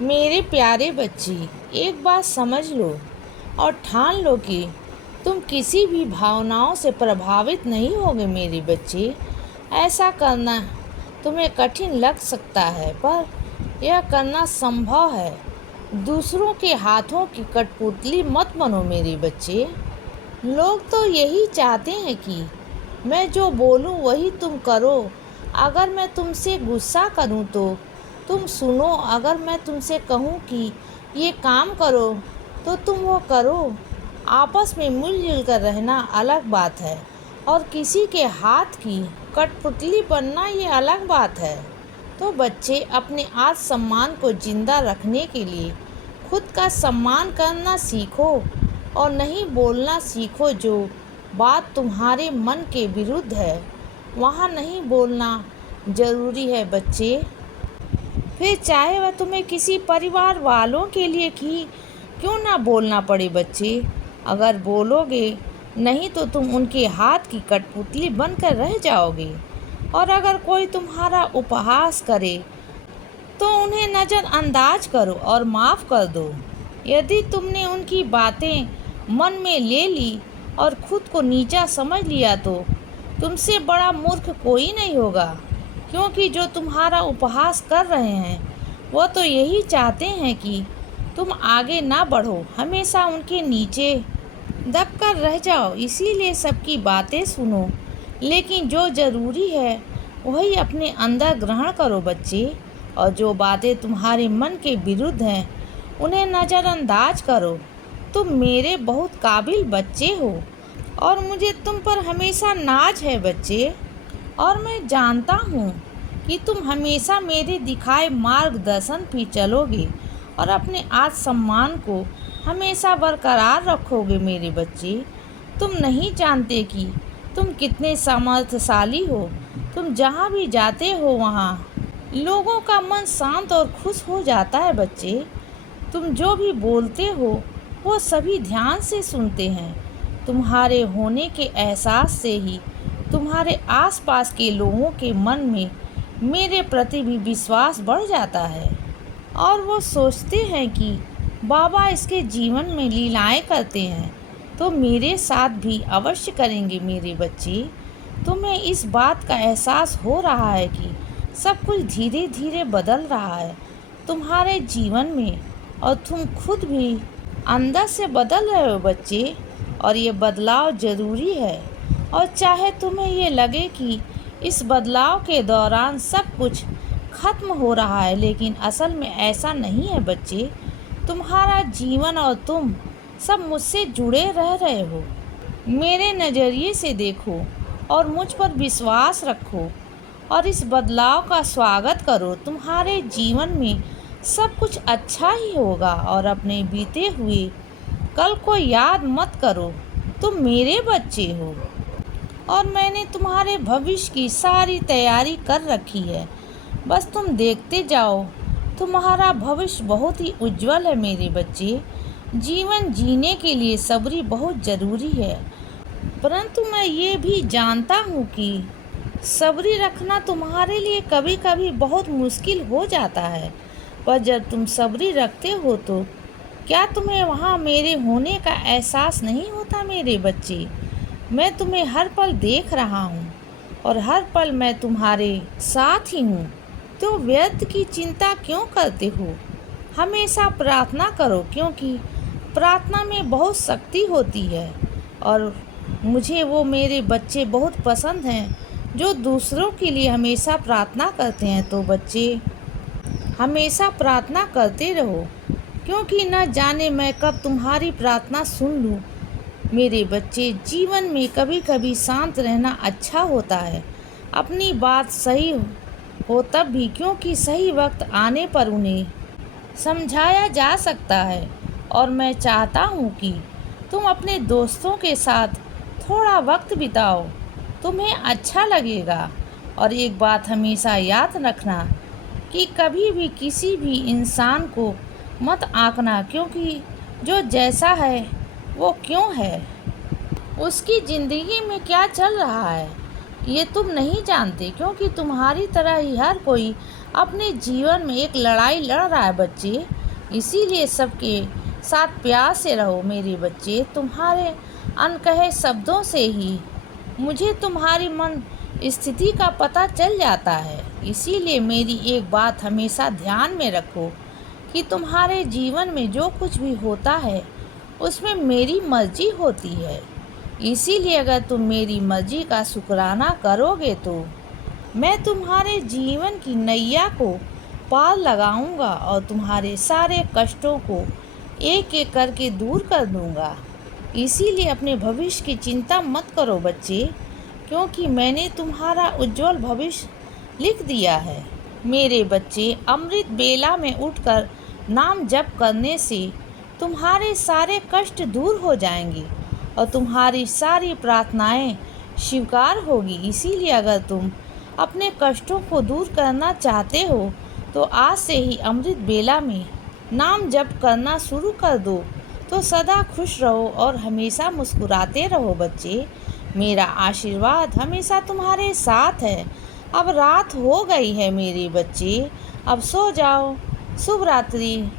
मेरे प्यारे बच्चे, एक बात समझ लो और ठान लो कि तुम किसी भी भावनाओं से प्रभावित नहीं होगे मेरे बच्चे। ऐसा करना तुम्हें कठिन लग सकता है, पर यह करना संभव है। दूसरों के हाथों की कठपुतली मत बनो मेरे बच्चे। लोग तो यही चाहते हैं कि मैं जो बोलूं वही तुम करो। अगर मैं तुमसे गुस्सा करूं तो तुम सुनो, अगर मैं तुमसे कहूं कि ये काम करो तो तुम वो करो। आपस में मिलजुल कर रहना अलग बात है और किसी के हाथ की कठपुतली बनना ये अलग बात है। तो बच्चे, अपने आत्मसम्मान को जिंदा रखने के लिए खुद का सम्मान करना सीखो और नहीं बोलना सीखो। जो बात तुम्हारे मन के विरुद्ध है वहाँ नहीं बोलना ज़रूरी है बच्चे। फिर चाहे वह तुम्हें किसी परिवार वालों के लिए ही क्यों ना बोलना पड़े बच्चे। अगर बोलोगे नहीं तो तुम उनके हाथ की कठपुतली बनकर रह जाओगे। और अगर कोई तुम्हारा उपहास करे तो उन्हें नज़रअंदाज करो और माफ़ कर दो। यदि तुमने उनकी बातें मन में ले ली और खुद को नीचा समझ लिया तो तुमसे बड़ा मूर्ख कोई नहीं होगा, क्योंकि जो तुम्हारा उपहास कर रहे हैं वो तो यही चाहते हैं कि तुम आगे ना बढ़ो, हमेशा उनके नीचे दब कर रह जाओ। इसीलिए सबकी बातें सुनो, लेकिन जो ज़रूरी है वही अपने अंदर ग्रहण करो बच्चे। और जो बातें तुम्हारे मन के विरुद्ध हैं उन्हें नज़रअंदाज करो। तुम मेरे बहुत काबिल बच्चे हो और मुझे तुम पर हमेशा नाज है बच्चे। और मैं जानता हूँ कि तुम हमेशा मेरे दिखाए मार्गदर्शन पे चलोगे और अपने आत्मसम्मान को हमेशा बरकरार रखोगे मेरे बच्चे। तुम नहीं जानते कि तुम कितने सामर्थ्यशाली हो। तुम जहाँ भी जाते हो वहाँ लोगों का मन शांत और खुश हो जाता है बच्चे। तुम जो भी बोलते हो वो सभी ध्यान से सुनते हैं। तुम्हारे होने के एहसास से ही तुम्हारे आसपास के लोगों के मन में मेरे प्रति भी विश्वास बढ़ जाता है और वो सोचते हैं कि बाबा इसके जीवन में लीलाएं करते हैं तो मेरे साथ भी अवश्य करेंगे मेरे बच्चे। तुम्हें इस बात का एहसास हो रहा है कि सब कुछ धीरे धीरे बदल रहा है तुम्हारे जीवन में और तुम खुद भी अंदर से बदल रहे हो बच्चे। और ये बदलाव ज़रूरी है। और चाहे तुम्हें ये लगे कि इस बदलाव के दौरान सब कुछ खत्म हो रहा है, लेकिन असल में ऐसा नहीं है बच्चे। तुम्हारा जीवन और तुम सब मुझसे जुड़े रह रहे हो। मेरे नज़रिए से देखो और मुझ पर विश्वास रखो और इस बदलाव का स्वागत करो। तुम्हारे जीवन में सब कुछ अच्छा ही होगा। और अपने बीते हुए कल को याद मत करो, तुम मेरे बच्चे हो और मैंने तुम्हारे भविष्य की सारी तैयारी कर रखी है। बस तुम देखते जाओ। तुम्हारा भविष्य बहुत ही उज्जवल है मेरे बच्चे। जीवन जीने के लिए सब्री बहुत ज़रूरी है, परंतु मैं ये भी जानता हूँ कि सब्री रखना तुम्हारे लिए कभी कभी बहुत मुश्किल हो जाता है। पर जब तुम सब्री रखते हो तो क्या तुम्हें वहाँ मेरे होने का एहसास नहीं होता मेरे बच्चे। मैं तुम्हें हर पल देख रहा हूँ और हर पल मैं तुम्हारे साथ ही हूँ। तो व्यर्थ की चिंता क्यों करते हो। हमेशा प्रार्थना करो, क्योंकि प्रार्थना में बहुत शक्ति होती है और मुझे वो मेरे बच्चे बहुत पसंद हैं जो दूसरों के लिए हमेशा प्रार्थना करते हैं। तो बच्चे, हमेशा प्रार्थना करते रहो, क्योंकि न जाने मैं कब तुम्हारी प्रार्थना सुन लूँ। मेरे बच्चे, जीवन में कभी कभी शांत रहना अच्छा होता है। अपनी बात सही हो तब भी, क्योंकि सही वक्त आने पर उन्हें समझाया जा सकता है। और मैं चाहता हूँ कि तुम अपने दोस्तों के साथ थोड़ा वक्त बिताओ, तुम्हें अच्छा लगेगा। और एक बात हमेशा याद रखना कि कभी भी किसी भी इंसान को मत आंकना, क्योंकि जो जैसा है वो क्यों है, उसकी ज़िंदगी में क्या चल रहा है ये तुम नहीं जानते। क्योंकि तुम्हारी तरह ही हर कोई अपने जीवन में एक लड़ाई लड़ रहा है बच्चे। इसीलिए सबके साथ प्यार से रहो मेरे बच्चे। तुम्हारे अनकहे शब्दों से ही मुझे तुम्हारी मन स्थिति का पता चल जाता है। इसीलिए मेरी एक बात हमेशा ध्यान में रखो कि तुम्हारे जीवन में जो कुछ भी होता है उसमें मेरी मर्जी होती है। इसीलिए अगर तुम मेरी मर्जी का शुक्राना करोगे तो मैं तुम्हारे जीवन की नैया को पार लगाऊंगा और तुम्हारे सारे कष्टों को एक एक करके दूर कर दूंगा। इसीलिए अपने भविष्य की चिंता मत करो बच्चे, क्योंकि मैंने तुम्हारा उज्जवल भविष्य लिख दिया है। मेरे बच्चे, अमृत बेला में उठकर नाम जप करने से तुम्हारे सारे कष्ट दूर हो जाएंगे और तुम्हारी सारी प्रार्थनाएं स्वीकार होगी। इसीलिए अगर तुम अपने कष्टों को दूर करना चाहते हो तो आज से ही अमृत बेला में नाम जप करना शुरू कर दो। तो सदा खुश रहो और हमेशा मुस्कुराते रहो बच्चे। मेरा आशीर्वाद हमेशा तुम्हारे साथ है। अब रात हो गई है मेरे बच्चे, अब सो जाओ। शुभ रात्रि।